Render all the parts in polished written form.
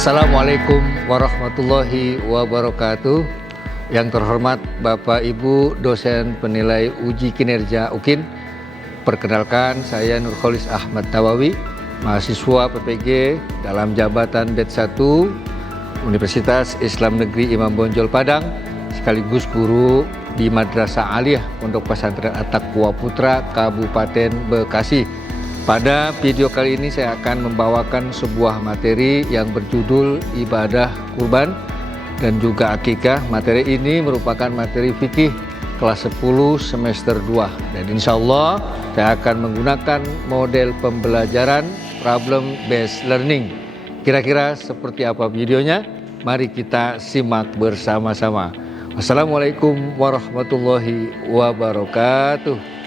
Assalamualaikum warahmatullahi wabarakatuh. Yang terhormat Bapak Ibu dosen penilai uji kinerja UKIN, perkenalkan saya Nurholis Ahmad Nawawi, mahasiswa PPG dalam jabatan Det 1 Universitas Islam Negeri Imam Bonjol Padang, sekaligus guru di Madrasah Aliyah Pondok Pesantren At-Taqwa Putra Kabupaten Bekasi. Pada video kali ini saya akan membawakan sebuah materi yang berjudul ibadah kurban dan juga akikah. Materi ini merupakan materi fikih kelas 10 semester 2 dan insya Allah saya akan menggunakan model pembelajaran problem based learning. Kira-kira seperti apa videonya? Mari kita simak bersama-sama. Wassalamualaikum warahmatullahi wabarakatuh.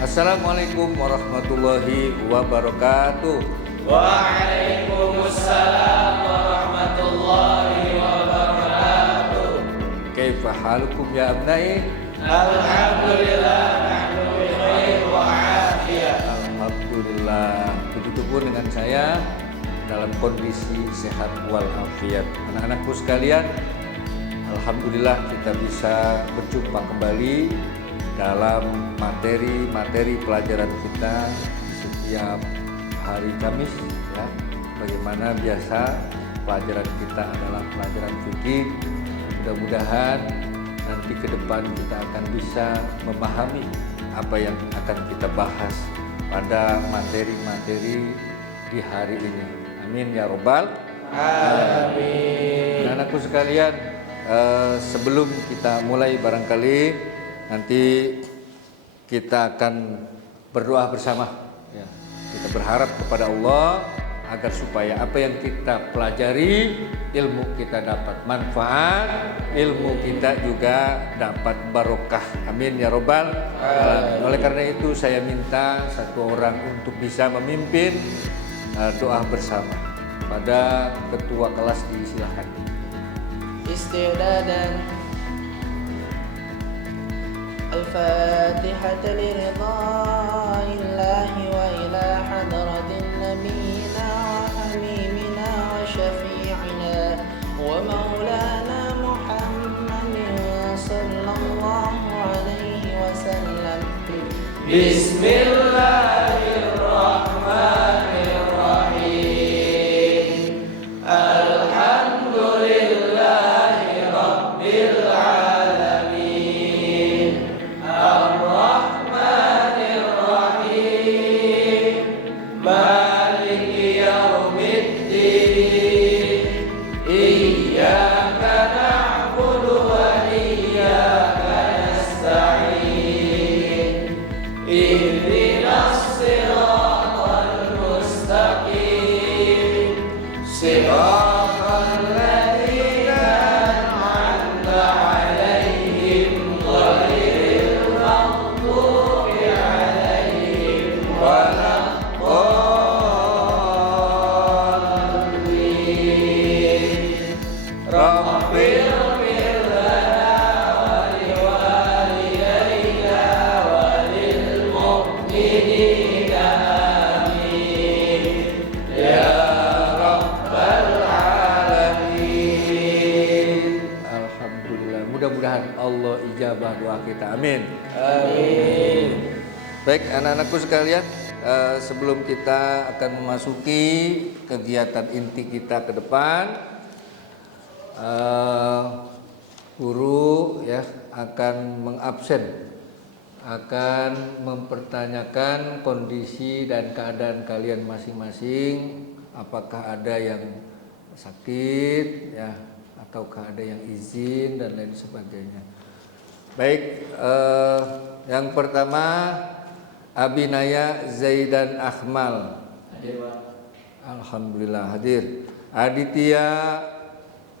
Assalamualaikum warahmatullahi wabarakatuh. Waalaikumsalam warahmatullahi wabarakatuh. Kaifa halukum ya abnai? Alhamdulillah nahnu bi khair wa afiyah. Alhamdulillah. Begitupun dengan saya dalam kondisi sehat walafiat. Anak-anakku sekalian, alhamdulillah kita bisa berjumpa kembali dalam materi pelajaran kita setiap hari Kamis ya. Bagaimana biasa pelajaran kita adalah pelajaran fikih. Mudah-mudahan nanti ke depan kita akan bisa memahami apa yang akan kita bahas pada materi-materi di hari ini. Amin ya robbal alamin. Anak-anakku sekalian, sebelum kita mulai barangkali nanti kita akan berdoa bersama ya. Kita berharap kepada Allah agar supaya apa yang kita pelajari, ilmu kita dapat manfaat, ilmu kita juga dapat barokah. Amin ya robbal alamin. Oleh karena itu saya minta satu orang untuk bisa memimpin doa bersama. Pada ketua kelas disilahkan. Isti'dadan الفاتحة لرضاء الله وإلى حضرة نبينا وحبيبنا وشفيعنا ومولانا محمد صلى الله عليه وسلم. بسم الله الرحمن الرحيم. الحمد لله رب العالمين. الرحمن الرحيم. مالك يوم الدين. إياك نعبد وإياك نستعين. اهدنا الصراط المستقيم. صراط الذين أنعمت عليهم غير المغضوب عليهم ولا الضالين. رب اغفر لنا ولوالدينا وللمؤمنين آمين يا رب العالمين. Alhamdulillah. Mudah-mudahan Allah ijabah doa kita. Amin. Amin. Baik anak-anakku sekalian, sebelum kita akan memasuki kegiatan inti kita ke depan, guru ya akan mengabsen, akan mempertanyakan kondisi dan keadaan kalian masing-masing. Apakah ada yang sakit ya, ataukah ada yang izin dan lain sebagainya. Baik, yang pertama Abinaya Zaidan Akmal. Hadir, Pak. Alhamdulillah hadir. Aditya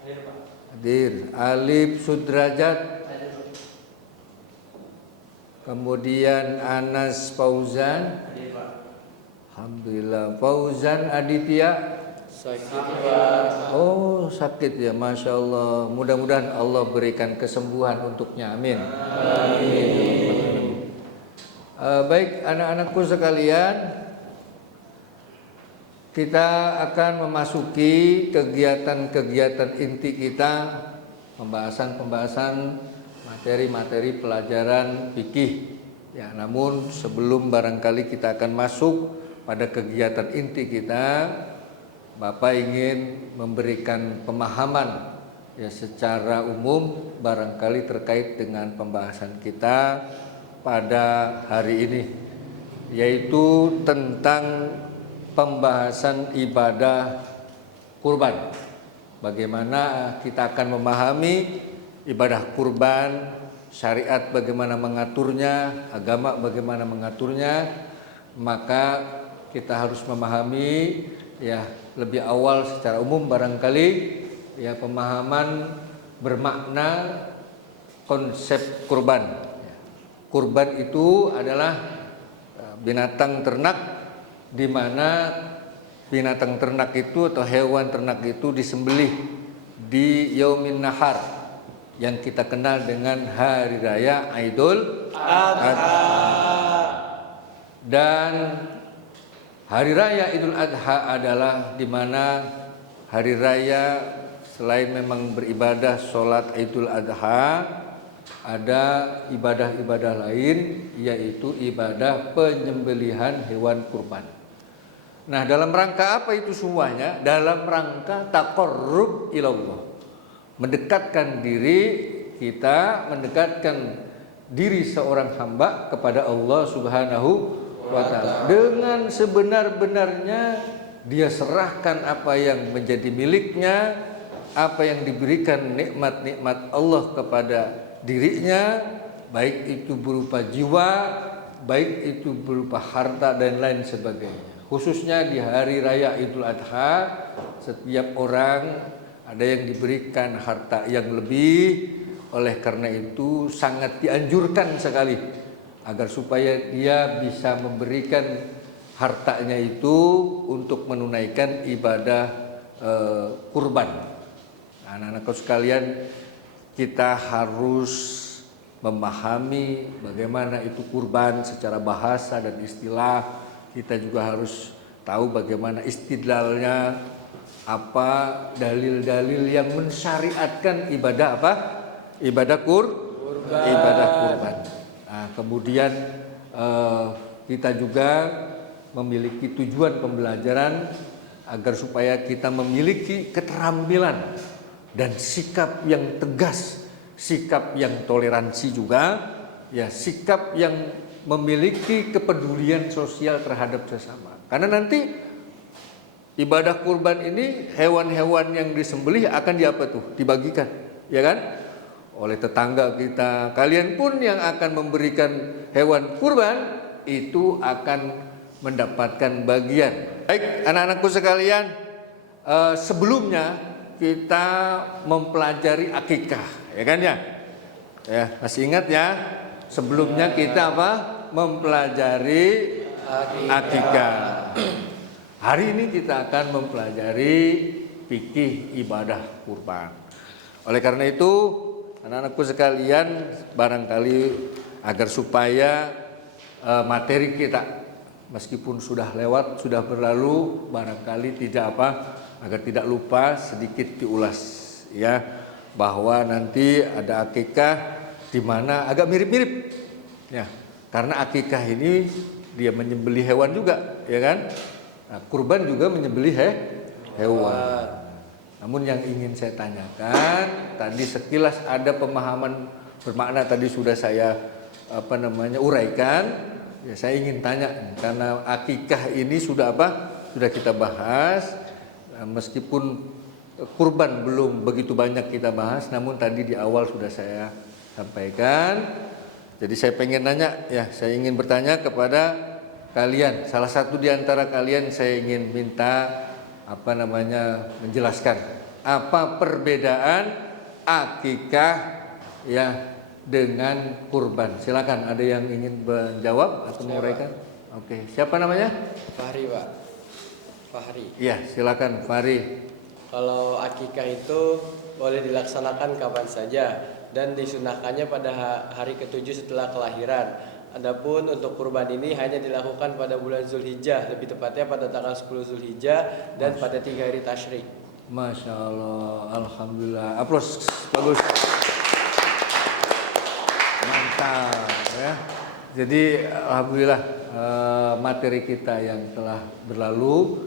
Hadir, Pak. hadir. Alif Sudrajat. Hadir, Pak. Kemudian Anas Fauzan. Hadir, Pak. Alhamdulillah. Fauzan Aditya. Sakit, Pak. Oh sakit ya, Masya Allah. Mudah-mudahan Allah berikan kesembuhan untuknya. Amin. Amin. Baik anak-anakku sekalian, kita akan memasuki kegiatan-kegiatan inti kita, pembahasan-pembahasan materi-materi pelajaran fikih. Ya, namun sebelum barangkali kita akan masuk pada kegiatan inti kita, Bapak ingin memberikan pemahaman ya secara umum barangkali terkait dengan pembahasan kita pada hari ini, yaitu tentang pembahasan ibadah kurban. Bagaimana kita akan memahami ibadah kurban, syariat bagaimana mengaturnya, agama bagaimana mengaturnya. Maka kita harus memahami ya lebih awal secara umum barangkali ya pemahaman bermakna konsep kurban. Kurban itu adalah binatang ternak, di mana binatang ternak itu atau hewan ternak itu disembelih di Yaumin Nahar yang kita kenal dengan hari raya Idul Adha. Dan hari raya Idul Adha adalah di mana hari raya selain memang beribadah sholat Idul Adha, ada ibadah-ibadah lain, yaitu ibadah penyembelihan hewan kurban. Nah, dalam rangka apa itu semuanya? Dalam rangka taqarrub ilallah, mendekatkan diri kita, mendekatkan diri seorang hamba kepada Allah Subhanahu wa ta'ala. Dengan sebenar-benarnya dia serahkan apa yang menjadi miliknya, apa yang diberikan nikmat-nikmat Allah kepada dirinya, baik itu berupa jiwa, baik itu berupa harta dan lain sebagainya. Khususnya di hari raya Idul Adha, setiap orang ada yang diberikan harta yang lebih. Oleh karena itu sangat dianjurkan sekali agar supaya dia bisa memberikan hartanya itu untuk menunaikan ibadah kurban. Anak-anakku sekalian, kita harus memahami bagaimana itu kurban secara bahasa dan istilah. Kita juga harus tahu bagaimana istidlalnya, apa dalil-dalil yang mensyariatkan ibadah apa? Ibadah kurban. Ibadah kurban. Nah, kemudian kita juga memiliki tujuan pembelajaran agar supaya kita memiliki keterampilan dan sikap yang tegas, sikap yang toleransi juga, ya sikap yang memiliki kepedulian sosial terhadap sesama. Karena nanti ibadah kurban ini hewan-hewan yang disembelih akan dibagikan, ya kan? Oleh tetangga kita. Kalian pun yang akan memberikan hewan kurban itu akan mendapatkan bagian. Baik, anak-anakku sekalian, sebelumnya kita mempelajari akikah, ya kan ya? Ya, masih ingat ya? Sebelumnya kita apa? Mempelajari akikah. Hari ini kita akan mempelajari fikih ibadah kurban. Oleh karena itu, anak-anakku sekalian, barangkali agar supaya materi kita meskipun sudah lewat, sudah berlalu, barangkali tidak agar tidak lupa sedikit diulas ya, bahwa nanti ada akikah di mana agak mirip-mirip ya, karena akikah ini dia menyembelih hewan juga, ya kan? Nah, kurban juga menyembelih hewan. Namun yang ingin saya tanyakan, tadi sekilas ada pemahaman bermakna tadi sudah saya uraikan. Ya, saya ingin tanya, karena akikah ini sudah kita bahas, meskipun kurban belum begitu banyak kita bahas, namun tadi di awal sudah saya sampaikan. Jadi saya pengen nanya ya, saya ingin bertanya kepada kalian. Salah satu di antara kalian saya ingin minta menjelaskan apa perbedaan akikah ya dengan kurban. Silakan, ada yang ingin menjawab atau menguraikan? Oke, siapa namanya? Fahri, Pak. Fahri. Iya, silakan Fahri. Kalau akikah itu boleh dilaksanakan kapan saja dan disunahkannya pada hari ke-7 setelah kelahiran. Adapun untuk kurban ini hanya dilakukan pada bulan Zulhijjah, lebih tepatnya pada tanggal 10 Zulhijjah dan pada 3 hari tasyrik. Masya Allah, Alhamdulillah. Aplaus, bagus. Mantap ya. Jadi Alhamdulillah materi kita yang telah berlalu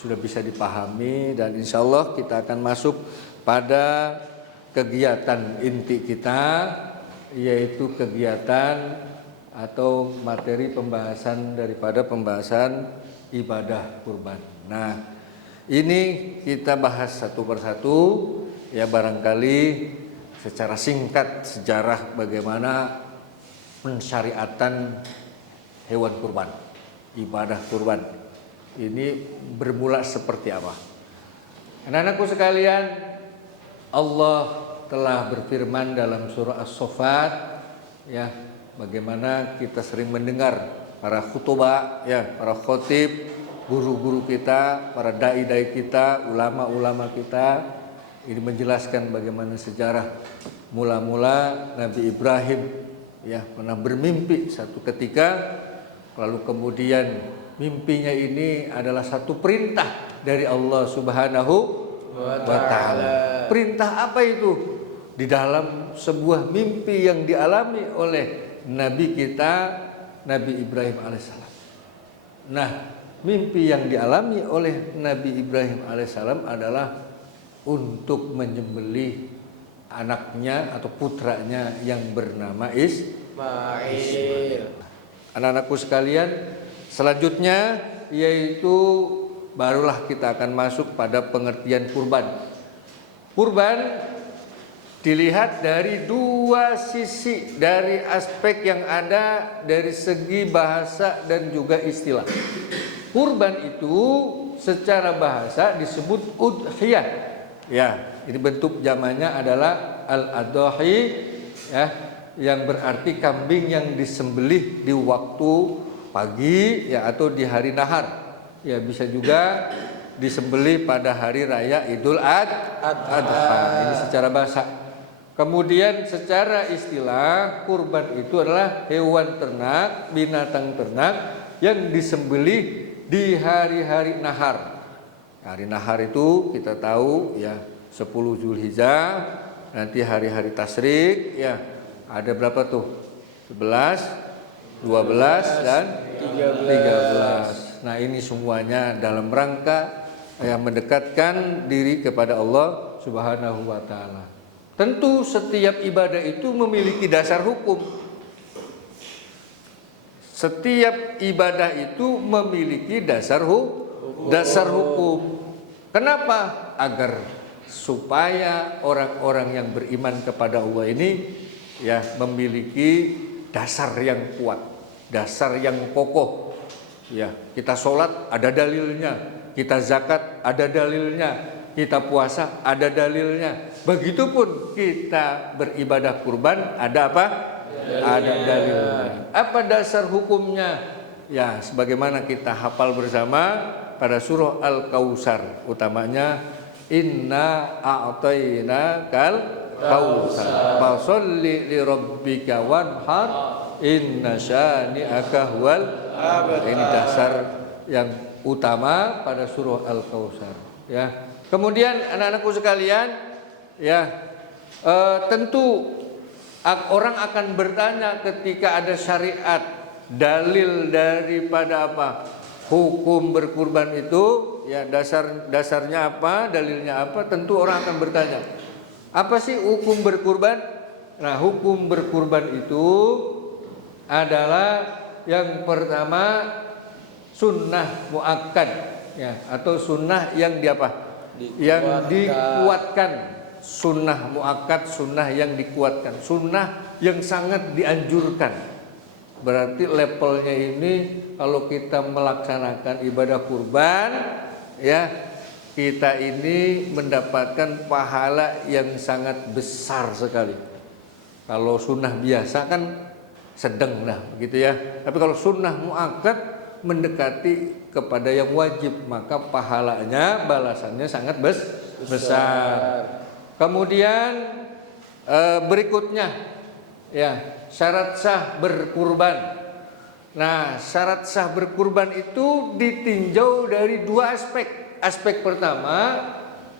sudah bisa dipahami dan insya Allah kita akan masuk pada kegiatan inti kita, yaitu kegiatan atau materi pembahasan daripada pembahasan ibadah kurban. Nah, ini kita bahas satu persatu ya, barangkali secara singkat sejarah bagaimana pensyariatan hewan kurban, ibadah kurban. Ini bermula seperti apa? Anak-anakku sekalian, Allah telah berfirman dalam surah As-Saffat ya, bagaimana kita sering mendengar para khutbah ya, para khotib, guru-guru kita, para dai-dai kita, ulama-ulama kita ini menjelaskan bagaimana sejarah mula-mula Nabi Ibrahim ya pernah bermimpi satu ketika, lalu kemudian mimpinya ini adalah satu perintah dari Allah Subhanahu wa Ta'ala. Perintah apa itu? Di dalam sebuah mimpi yang dialami oleh Nabi kita, Nabi Ibrahim alaihissalam. Nah, mimpi yang dialami oleh Nabi Ibrahim alaihissalam adalah untuk menyembelih anaknya atau putranya yang bernama Ismail. Anak-anakku sekalian, selanjutnya yaitu barulah kita akan masuk pada pengertian kurban. Kurban dilihat dari dua sisi, dari aspek yang ada dari segi bahasa dan juga istilah. Kurban itu secara bahasa disebut udhiyah. Ya, ini bentuk zamannya adalah al-adhahi ya, yang berarti kambing yang disembelih di waktu pagi ya atau di hari nahar. Ya, bisa juga disembelih pada hari raya Idul Adha. Ini secara bahasa. Kemudian secara istilah, kurban itu adalah hewan ternak, binatang ternak yang disembelih di hari-hari nahar. Hari nahar itu kita tahu ya 10 Zulhijjah, nanti hari-hari tasyrik ya ada berapa tuh? 11, 12 dan 13. Nah, ini semuanya dalam rangka yang mendekatkan diri kepada Allah Subhanahu wa Ta'ala. Tentu setiap ibadah itu memiliki dasar hukum. Setiap ibadah itu memiliki dasar hukum. Kenapa? Agar supaya orang-orang yang beriman kepada Allah ini ya memiliki dasar yang kuat, dasar yang kokoh. Ya, kita sholat ada dalilnya, kita zakat ada dalilnya, kita puasa ada dalilnya. Begitupun kita beribadah kurban ada apa? Ada dalilnya. Apa dasar hukumnya? Ya, sebagaimana kita hafal bersama pada surah Al-Kautsar, utamanya inna a'tainakal kautsar fasholli li rabbika wanhar inna syani'aka huwal abtar. Ini dasar yang utama pada surah Al-Kautsar ya. Kemudian anak-anakku sekalian ya, tentu orang akan bertanya ketika ada syariat, dalil daripada apa? Hukum berkurban itu ya, dasarnya apa, dalilnya apa? Tentu orang akan bertanya, apa sih hukum berkurban? Nah, hukum berkurban itu adalah yang pertama sunnah muakkad ya, atau sunnah yang yang dikuatkan. Sunnah muakkad, sunnah yang dikuatkan, sunnah yang sangat dianjurkan. Berarti levelnya ini kalau kita melaksanakan ibadah kurban ya, kita ini mendapatkan pahala yang sangat besar sekali. Kalau sunnah biasa kan sedang lah begitu ya. Tapi kalau sunnah muakkad mendekati kepada yang wajib, maka pahalanya, balasannya sangat besar. Kemudian berikutnya ya, syarat sah berkurban Nah, syarat sah berkurban itu ditinjau dari dua aspek. Aspek pertama,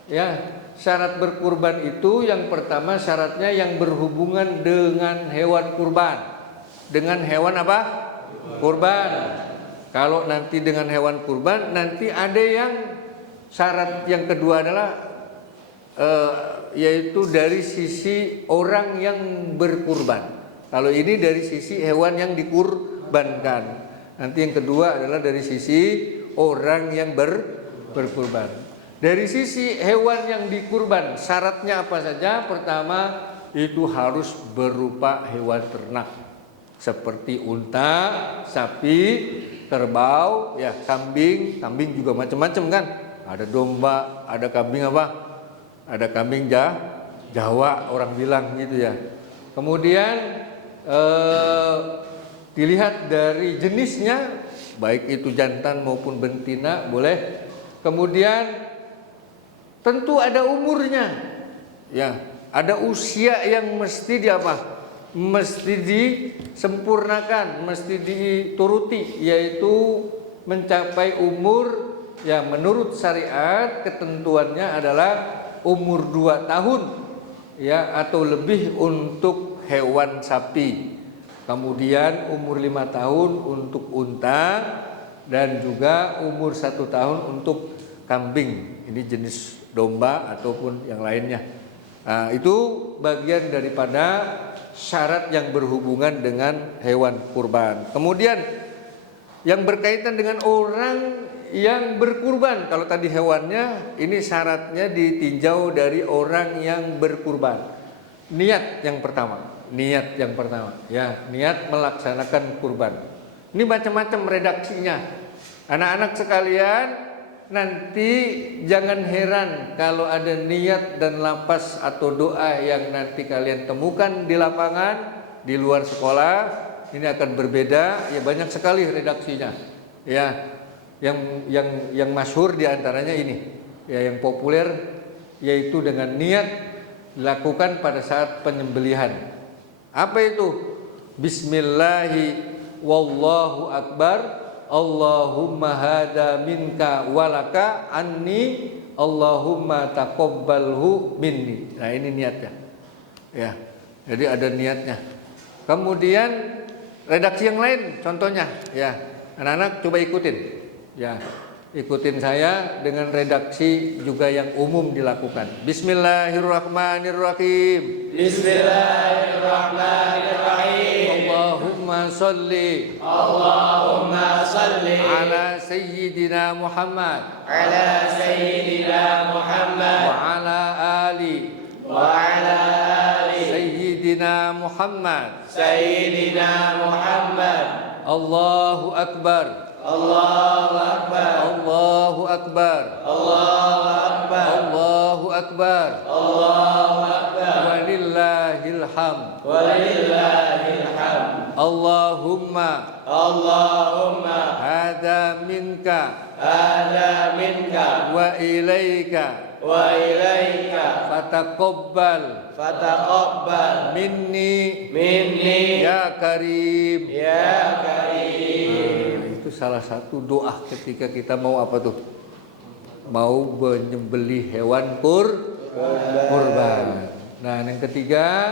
ya, syarat berkurban itu yang pertama syaratnya yang berhubungan dengan hewan kurban. Dengan hewan apa? Kurban. Kalau nanti dengan hewan kurban, nanti ada yang syarat yang kedua adalah yaitu dari sisi orang yang berkurban. Kalau ini dari sisi hewan yang dikurbankan. Nanti yang kedua adalah dari sisi orang yang berkurban. Dari sisi hewan yang dikurban, syaratnya apa saja? Pertama, itu harus berupa hewan ternak. Seperti unta, sapi, kerbau, ya kambing juga macam-macam kan. Ada domba, ada kambing apa? Ada kambing Jawa orang bilang gitu ya. Kemudian dilihat dari jenisnya, baik itu jantan maupun betina boleh. Kemudian tentu ada umurnya, ya ada usia yang mesti mesti disempurnakan, mesti dituruti, yaitu mencapai umur, ya menurut syariat ketentuannya adalah umur 2 tahun, ya atau lebih untuk hewan sapi. Kemudian umur 5 tahun untuk unta, dan juga umur 1 tahun untuk kambing. Ini jenis domba ataupun yang lainnya. Nah, itu bagian daripada syarat yang berhubungan dengan hewan kurban. Kemudian yang berkaitan dengan orang yang berkurban. Kalau tadi hewannya, ini syaratnya ditinjau dari orang yang berkurban. Niat yang pertama, ya niat melaksanakan kurban. Ini macam-macam redaksinya. Anak-anak sekalian, nanti jangan heran kalau ada niat dan lafaz atau doa yang nanti kalian temukan di lapangan, di luar sekolah, ini akan berbeda. Ya banyak sekali redaksinya. Ya, yang masyhur diantaranya ini, ya yang populer, yaitu dengan niat dilakukan pada saat penyembelihan. Apa itu? Bismillahi wallahu akbar, Allahumma hada minka walaka anni, Allahumma taqabbalhu minni. Nah, ini niatnya. Ya. Jadi ada niatnya. Kemudian redaksi yang lain contohnya, ya. Anak-anak coba ikutin. Ya. Ikutin saya dengan redaksi juga yang umum dilakukan. Bismillahirrahmanirrahim. Bismillahirrahmanirrahim. Allahumma salli ala sayyidina Muhammad wa ala ali sayyidina Muhammad. Allahu akbar. Allahu akbar. Allahu akbar. Allahu akbar. Walillahil hamd. Allahumma hada minka wa ilaika fataqabbal minni ya karim. Itu salah satu doa ketika kita mau apa tuh? Mau menyembelih hewan kurban. Nah, yang ketiga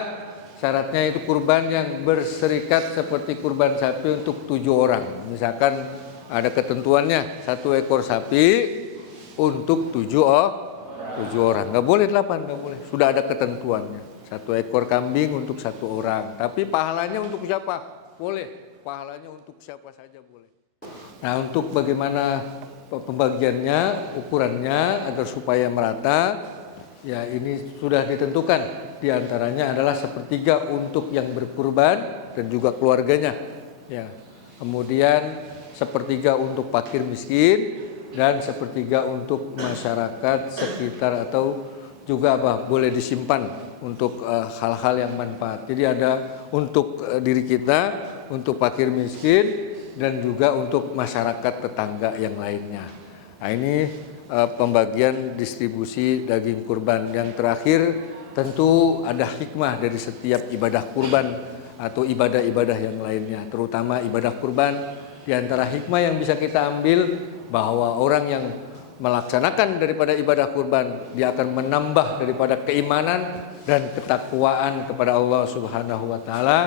syaratnya itu kurban yang berserikat seperti kurban sapi untuk 7 orang. Misalkan ada ketentuannya 1 ekor sapi untuk 7 orang. Nggak boleh 8, nggak boleh. Sudah ada ketentuannya. 1 ekor kambing untuk 1 orang. Tapi pahalanya untuk siapa? Boleh. Pahalanya untuk siapa saja boleh. Nah, untuk bagaimana pembagiannya, ukurannya agar supaya merata, ya ini sudah ditentukan. Di antaranya adalah 1/3 untuk yang berkurban dan juga keluarganya. Ya. Kemudian 1/3 untuk fakir miskin dan 1/3 untuk masyarakat sekitar atau juga boleh disimpan untuk hal-hal yang manfaat. Jadi ada untuk diri kita, untuk fakir miskin, dan juga untuk masyarakat tetangga yang lainnya. Nah, ini pembagian distribusi daging kurban. Yang terakhir, tentu ada hikmah dari setiap ibadah kurban. atau ibadah-ibadah yang lainnya, terutama ibadah kurban. Di antara hikmah yang bisa kita ambil bahwa orang yang melaksanakan daripada ibadah kurban, dia akan menambah daripada keimanan dan ketakwaan kepada Allah Subhanahu wa taala.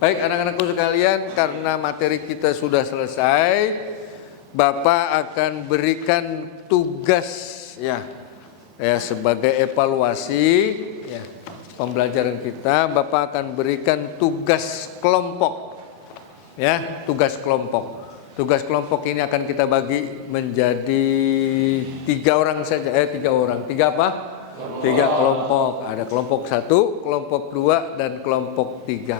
Baik anak-anakku sekalian, karena materi kita sudah selesai, Bapak akan berikan tugas ya sebagai evaluasi ya pembelajaran kita. Bapak akan berikan tugas kelompok ya, tugas kelompok. Tugas kelompok ini akan kita bagi menjadi 3 orang saja, 3 orang. 3 apa? 3 kelompok. Ada kelompok 1, kelompok 2 dan kelompok 3.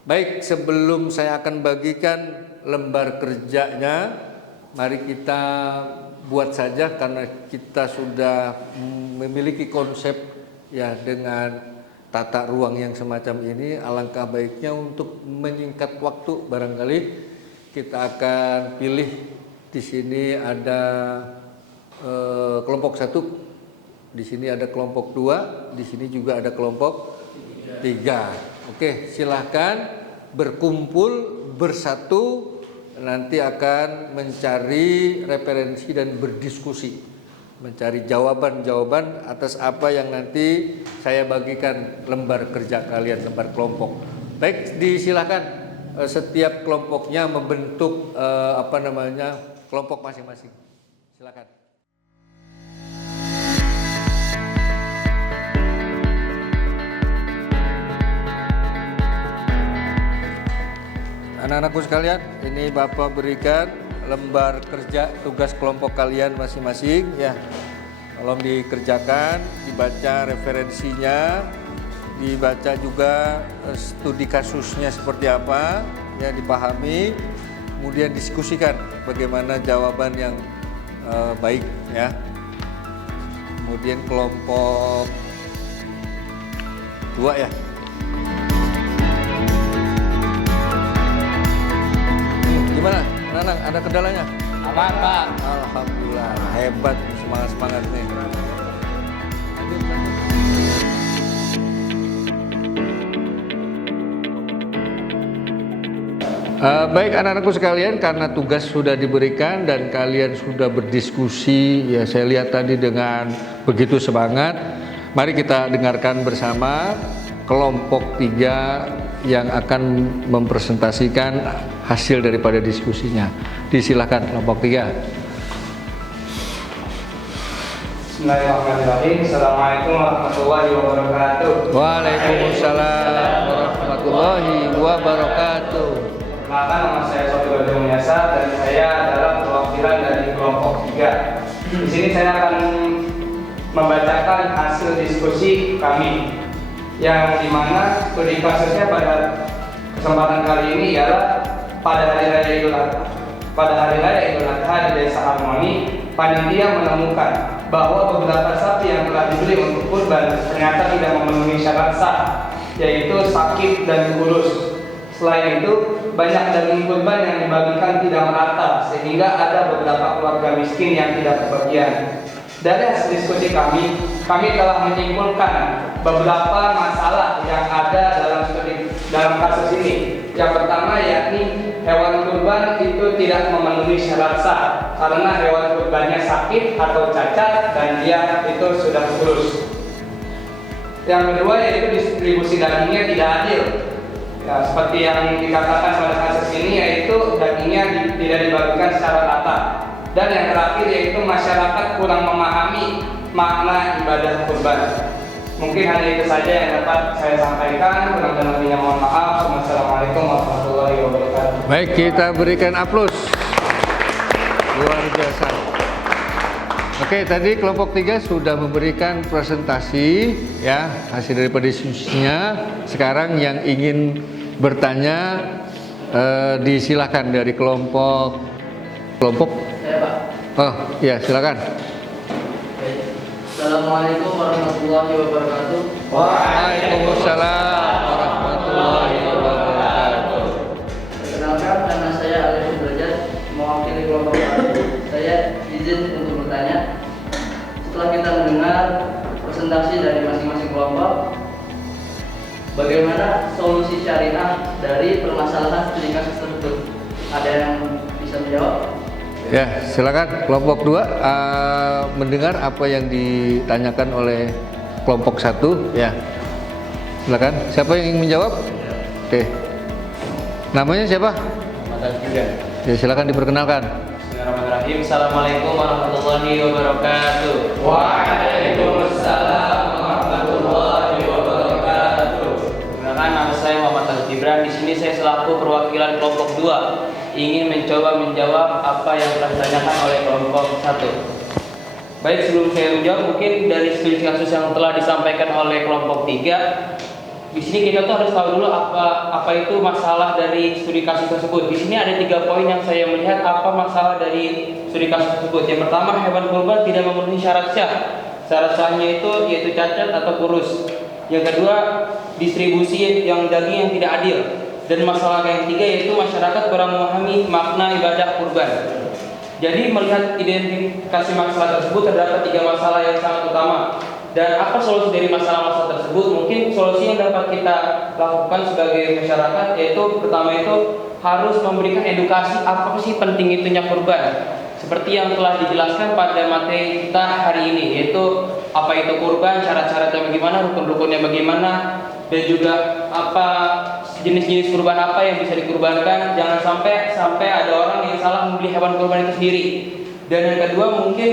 Baik, sebelum saya akan bagikan lembar kerjanya, mari kita buat saja karena kita sudah memiliki konsep ya dengan tata ruang yang semacam ini. Alangkah baiknya untuk menyingkat waktu, barangkali kita akan pilih di sini ada kelompok 1, di sini ada kelompok 2, di sini juga ada kelompok 3. Oke, silahkan berkumpul bersatu, nanti akan mencari referensi dan berdiskusi, mencari jawaban-jawaban atas apa yang nanti saya bagikan lembar kerja kalian, lembar kelompok. Baik, disilakan setiap kelompoknya membentuk kelompok masing-masing. Silakan. Anak-anakku sekalian, ini Bapak berikan lembar kerja tugas kelompok kalian masing-masing ya. Tolong dikerjakan, dibaca referensinya, dibaca juga studi kasusnya seperti apa, ya dipahami, kemudian diskusikan bagaimana jawaban yang baik ya. Kemudian kelompok 2 ya. Gimana? Anak-anak, ada kendalanya? Aman, Pak. Alhamdulillah, hebat, semangat nih. Baik anak-anakku sekalian, karena tugas sudah diberikan dan kalian sudah berdiskusi, ya saya lihat tadi dengan begitu semangat. Mari kita dengarkan bersama kelompok 3 yang akan mempresentasikan hasil daripada diskusinya. Disilakan kelompok 3. Bismillahirrahmanirrahim. Assalamualaikum warahmatullahi wabarakatuh. Waalaikumsalam warahmatullahi wabarakatuh. Perkenalkan, nama saya Sofi Mulyasa dan saya adalah perwakilan dari kelompok 3. Di sini saya akan membacakan hasil diskusi kami, yang dimana studi kasusnya pada kesempatan kali ini ialah pada hari raya Idul Adha di Desa Harmoni, panitia menemukan bahwa beberapa sapi yang telah dibeli untuk kurban ternyata tidak memenuhi syarat sah, yaitu sakit dan kurus. Selain itu, banyak daging kurban yang dibagikan tidak merata, sehingga ada beberapa keluarga miskin yang tidak kebagian. Dari hasil diskusi kami telah menyimpulkan beberapa masalah yang ada dalam kasus ini. Yang pertama yakni hewan kurban itu tidak memenuhi syarat sah karena hewan kurbannya sakit atau cacat dan dia itu sudah kurus. Yang kedua yaitu distribusi dagingnya tidak adil. Ya, seperti yang dikatakan pada kasus ini, yaitu dagingnya tidak dibagikan secara rata. Dan yang terakhir yaitu masyarakat kurang memahami makna ibadah kurban. Mungkin hanya itu saja yang dapat saya sampaikan. Kurang dan lebihnya mohon maaf. Wassalamualaikum warahmatullahi wabarakatuh. Baik, kita berikan aplaus. Luar biasa. Oke, tadi kelompok 3 sudah memberikan presentasi ya hasil daripada diskusinya. Sekarang yang ingin bertanya disilakan dari kelompok. Saya, Pak. Oh, ya silakan. Assalamualaikum warahmatullahi wabarakatuh. Waalaikumsalam warahmatullahi wabarakatuh. Perkenalkan, nama saya Alif Derajat, mewakili kelompok 1. Saya izin untuk bertanya. Setelah kita mendengar presentasi dari masing-masing kelompok, bagaimana solusi syariah dari permasalahan studi kasus tersebut? Ada yang bisa menjawab? Ya, silakan kelompok 2 mendengar apa yang ditanyakan oleh kelompok 1 ya. Silakan. Siapa yang ingin menjawab? Oke. Namanya siapa? Ya, silakan diperkenalkan. Bismillahirrahmanirrahim. Assalamualaikum warahmatullahi wabarakatuh. Waalaikumsalam warahmatullahi wabarakatuh. Perkenalkan, nama saya Muhammad Al-Gibran. Di sini saya selaku perwakilan kelompok 2 ingin mencoba menjawab apa yang telah ditanyakan oleh kelompok 1. Baik, sebelum saya menjawab, mungkin dari studi kasus yang telah disampaikan oleh kelompok 3, di sini kita tuh harus tahu dulu apa itu masalah dari studi kasus tersebut. Di sini ada 3 poin yang saya melihat apa masalah dari studi kasus tersebut. Yang pertama, hewan kurban tidak memenuhi syarat syah. Syarat syahnya itu yaitu cacat atau kurus. Yang kedua, distribusi yang daging yang tidak adil. Dan masalah yang ketiga yaitu masyarakat kurang memahami makna ibadah kurban. Jadi melihat identifikasi masalah tersebut terdapat 3 masalah yang sangat utama. Dan apa solusi dari masalah-masalah tersebut? Mungkin solusi yang dapat kita lakukan sebagai masyarakat yaitu pertama itu harus memberikan edukasi apa sih penting itunya kurban. Seperti yang telah dijelaskan pada materi kita hari ini, yaitu apa itu kurban, syarat-syaratnya bagaimana, rukun-rukunnya bagaimana, dan juga apa jenis-jenis kurban apa yang bisa dikurbankan. Jangan sampai ada orang yang salah membeli hewan kurban itu sendiri. Dan yang kedua, mungkin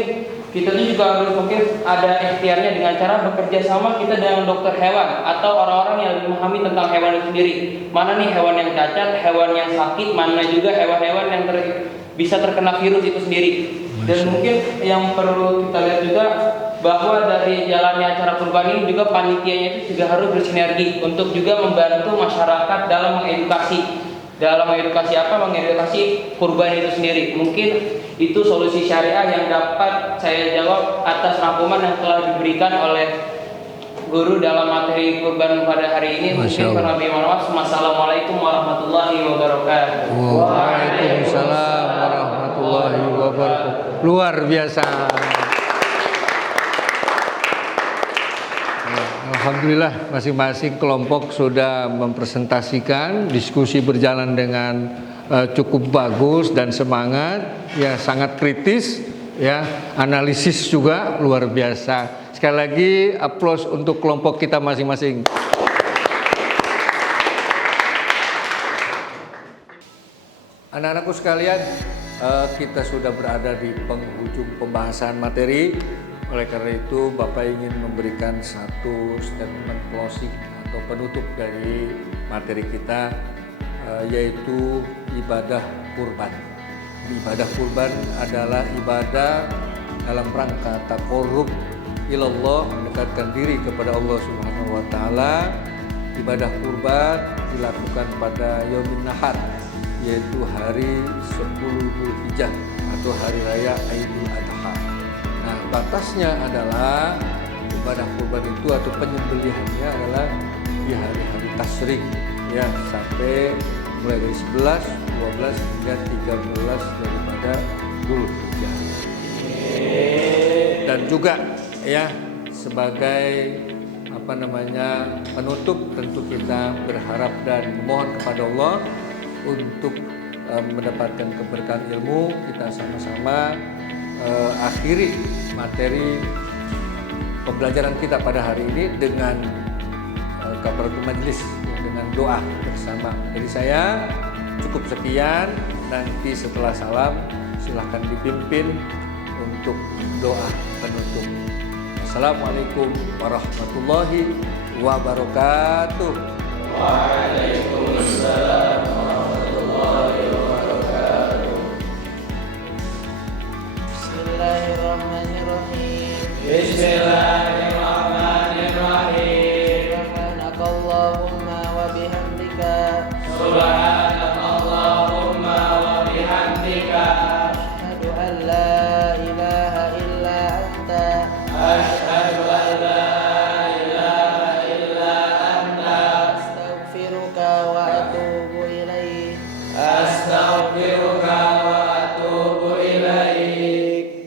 kita juga harus mungkin ada ikhtiarnya dengan cara bekerja sama kita dengan dokter hewan atau orang-orang yang memahami tentang hewan itu sendiri. Mana nih hewan yang cacat, hewan yang sakit, mana juga hewan-hewan yang bisa terkena virus itu sendiri. Dan mungkin yang perlu kita lihat juga bahwa dari jalannya acara kurban ini juga panitianya itu juga harus bersinergi untuk juga membantu masyarakat dalam mengedukasi. Dalam mengedukasi apa? Mengedukasi kurban itu sendiri. Mungkin itu solusi syariah yang dapat saya jawab atas rangkuman yang telah diberikan oleh guru dalam materi kurban pada hari ini. Mungkin kurang lebih mohon maaf. Wassalamualaikum warahmatullahi wabarakatuh. Waalaikumsalam warahmatullahi wabarakatuh. Luar biasa. Alhamdulillah masing-masing kelompok sudah mempresentasikan, diskusi berjalan dengan cukup bagus dan semangat, ya sangat kritis, ya analisis juga luar biasa. Sekali lagi aplaus untuk kelompok kita masing-masing. Anak-anakku sekalian, kita sudah berada di penghujung pembahasan materi. Oleh karena itu, Bapak ingin memberikan satu statement closing atau penutup dari materi kita, yaitu ibadah kurban. Ibadah kurban adalah ibadah dalam rangka taqarrub ilallah, mendekatkan diri kepada Allah Subhanahu wa taala. Ibadah kurban dilakukan pada Yaumin Nahar, yaitu hari 10 Dzulhijjah atau hari raya Idul Adha. Nah, batasnya adalah ibadah kurban itu atau penyembelihannya adalah di hari-hari tasyrik, ya, sampai mulai dari 11, 12 hingga 13 daripada Dzulhijjah. Dan juga ya sebagai penutup, tentu kita berharap dan memohon kepada Allah untuk mendapatkan keberkahan ilmu. Kita sama-sama akhiri materi pembelajaran kita pada hari ini dengan kafaratul majlis, dengan doa bersama. Jadi saya cukup sekian, nanti setelah salam silahkan dipimpin untuk doa penutup. Assalamualaikum warahmatullahi wabarakatuh. Waalaikumsalam warahmatullahi wabarakatuh.